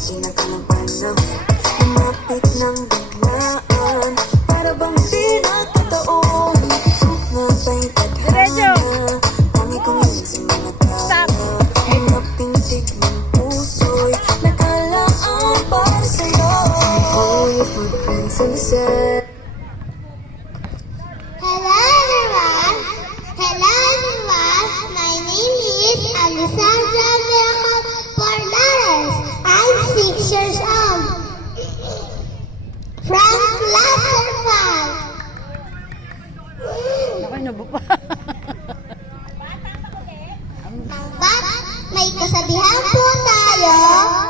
Pinagkalaban ng lumapit ng biglaan, para bang pinagkataon. Nga ba'y tadhana, tangi kong ilig sa mga tao. Napintig ng puso'y nakalaan para sa'yo. All your footprints in the sand. Hello everyone! Hello everyone! My name is Alessandra Miracle Fornares. I'm 6 years old. From Cluster 5. Ako, inubo pa. May kasabihan po tayo,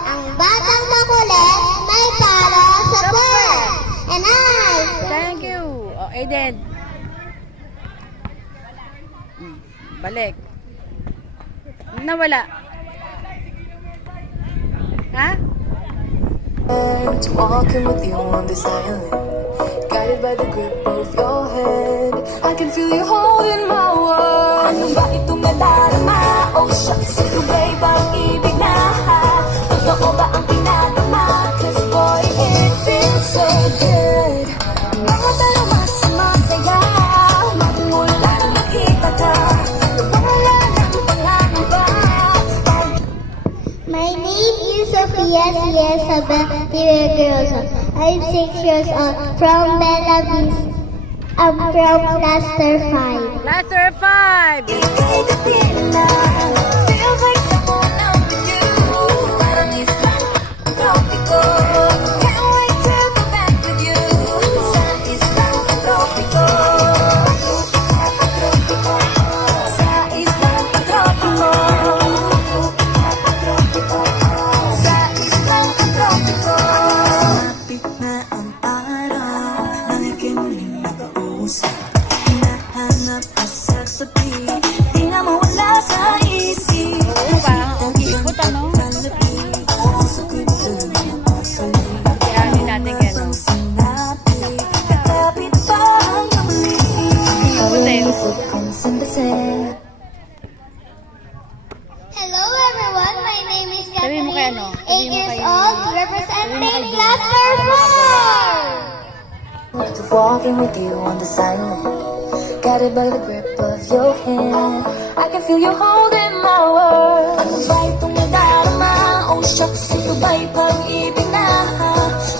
ang batang makulit may palo sa puwet. And Thank you. Oh, Aiden. Balik. Nawala. Ha? Walking with you on this island, guided by the grip of your hand. I can feel you holding my world. Ano ba itong nadarama? Oh shucks, ito ba'y pag-ibig na? Totoo ba ang pinagama? Cause boy, it feels so good. Mga talo mas masaya, magmula na makita ka. Nawala ng pangangamba. my name is Sofia Elizabeth Tiregrosa. I'm 6 years old from Bella Vista. I'm from Cluster 5. Cluster 5. Ika'y dating na, feels like someone I'm with you. Parang islang tropiko. Can't wait to go back with you. Sa islang tropiko. Sa islang tropiko. Sa islang tropiko. Malapit na ang araw, nang ika'y muling nakausap. Hinahanap ka sa tabi, di na mawala sa isip. Ano ba? Ang ikot, ano? Kailangan natin gano'n. Hello everyone, my name is Sabihin mo kay ano? Kathleen, 8 Sabihin mo years kay- old, representing Cluster 4! Walking with you on the silent, guided by the grip of your hand. I can feel you holding my world. Ano ba itong nadarama? Oh shucks, ito ba'y pag-ibig na?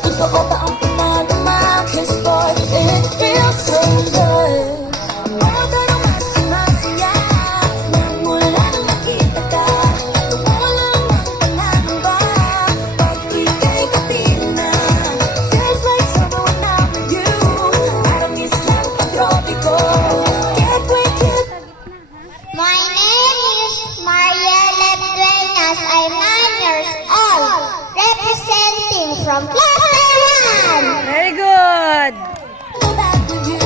Totoo ba ang pinagama? Cause boy, it feels so good. Mga tanong mas masaya, magmula nang makita ka. Nawala ng pangangamba, pag ika'y kapiling na. Feels like someone I'm with you. Parang islang tropiko. Can't wait to My name is Mariela Duenas. I'm 9 years old, representing from Cluster 1! Very good. go back with you.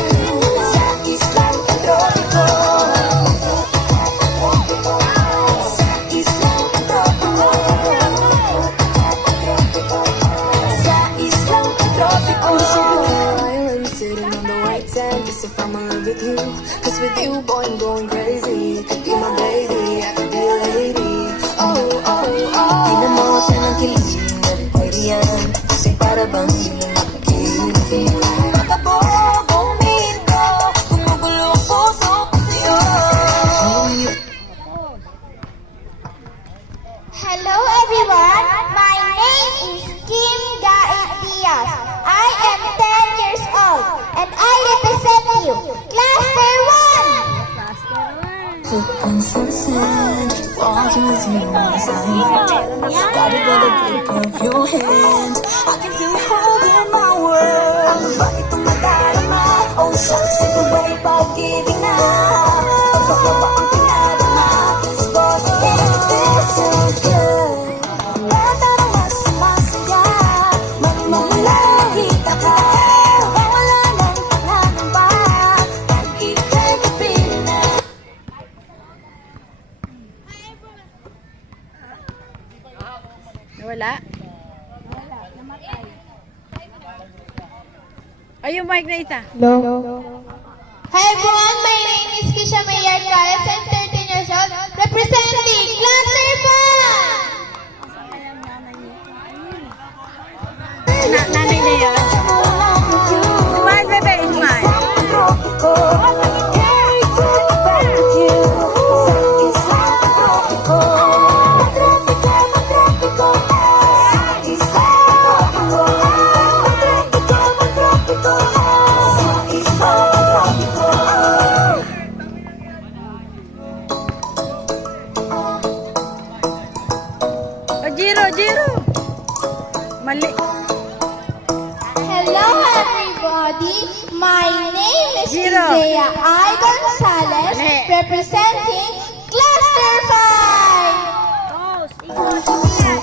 Sa islang tropiko. Sa islang tropiko. Sa islang tropiko. Island sitting on the white sand, as if I'm in love with you. Cause with you, boy, I'm going crazy. You could be my baby, I could be a lady. Oh, oh, oh. Di na mo siya ng kiligin, na pwede yan. Kasi para bang di mo makikilig. Nakabobong mundo, gumugulo ang puso ko sa'yo. Hello everyone, my name is Kim Gaet Diaz. I am 10 years old and I represent you, Cluster 1! Footprints in the sand, walking with you on the silent, guided by the grip of your hand. I can feel you holding my world. Ano ba itong nadarama? Oh shucks, ito ba'y pag-ibig na? Totoo ba ang pinadama? Cause boy, it feels so good. Bata na mas masaya, magmamalahita ka. Wala ng pangangamba, pag ika'y kapiling na. Nawala? Ay, yung mic na isa. Hi everyone, my name is Kisha Mayer Carles. I'm 13 years old, representing Cluster 1! Jiro, Jiro. Mali. Hello everybody, my name is Zero. Isaiah I. Gonzalez, Mali. representing Cluster 5!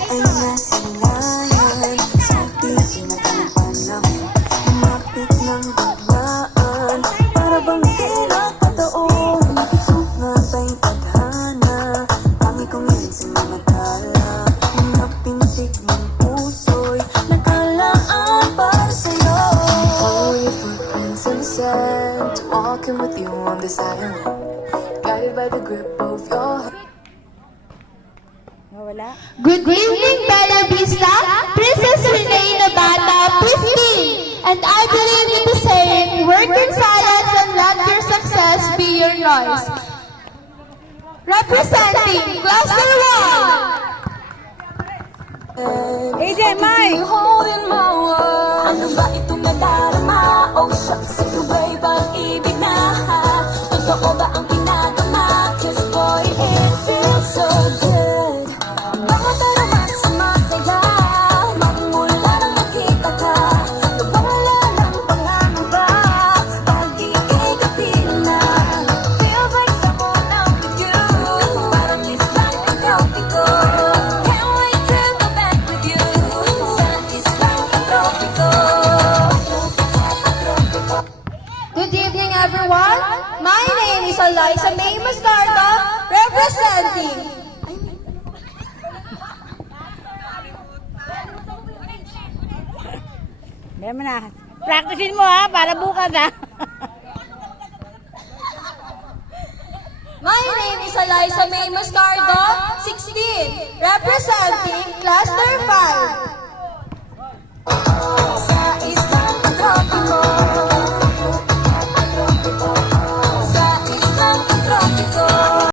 Ay nasilayan sa pitinag ng panahon. Lumapit ng biglaan, para bang di nakataon. Nga ba'y tadhana, tangi kong ilin sa mga tala. Mga pintig ng puso'y nakalaan para sa'yo. Follow your footprints in the sand, walking with you on this island, guided by the grip of your hand. Wala. Good evening, Bella Vista, Princess Renee Nabata, 15, and I believe in the saying, work in silence and let your success be your noise. Representing Cluster 1! AJ, Mike. Holding my world. Ano ba itong nadarama? Oh shucks, ito ba'y pag-ibig na? Totoo ba ang pinagama? 'Cause boy, it feels so good. Bakit pero mas masaya? Magmula nang nakita ka, nawala ng pangangamba. Pag ika'y kapila, feels like someone else with you. Parang kiss lang ang tropiko. Can't wait to go back with you. Sa kiss lang ang tropiko. Good evening, everyone. My name is Eliza May Mascardo, representing. Hindi mo na. Practicein mo ha, para bukas ha. My name is Eliza May Mascardo, 16, representing Cluster